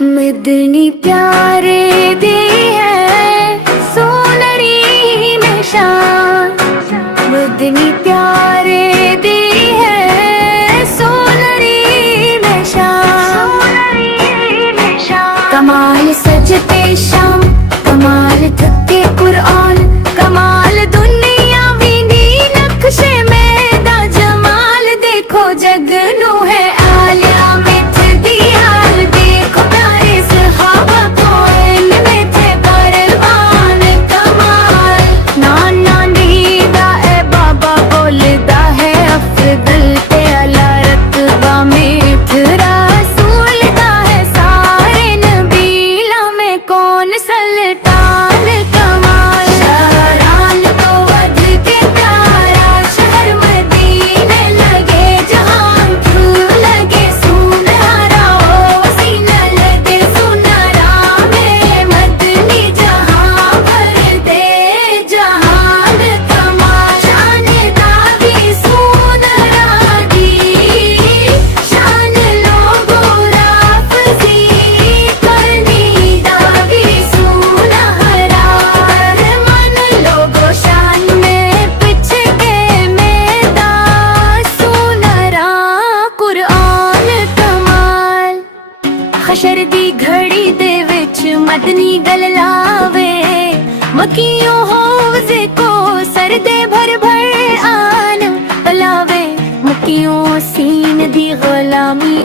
مدنی پیارے دی ہے سونری نشان، مدنی پیارے دی ہے سونری نشان، کمال سجتے شام، کمال تھکے قرآن، کمال دنیا وینی نقشے میں دا جمال، دیکھو جگ نو ہے عالیہ مت دیال، دیکھو پیارے صحابہ کون میں تھے پروان کمال، نانا نیدا اے بابا بولدا ہے افضل تے اعلیٰ رتبہ میٹھ رسول دا ہے سارے نبیلا میں کون سلطان کمال، شہران تو ودھ کے پیارا شہر مدینے لگے جہان کیوں لگے سنہرا، او سینہ لگے سنہرا میں مدنی جہاں بھر دے جہان کمال، شان داوی سنہرا دی شان لوگو رافضی کرنی داوی سنہرا، من لوگو شان میں پچھ کے میدا سنہرا قرآن کمال، حشر دی گھڑی دے وچ مدنی گل لاوے، مکیوں حوضے کو سر دے بھر بھر آن پلاوے، مکیوں سین دی غلامی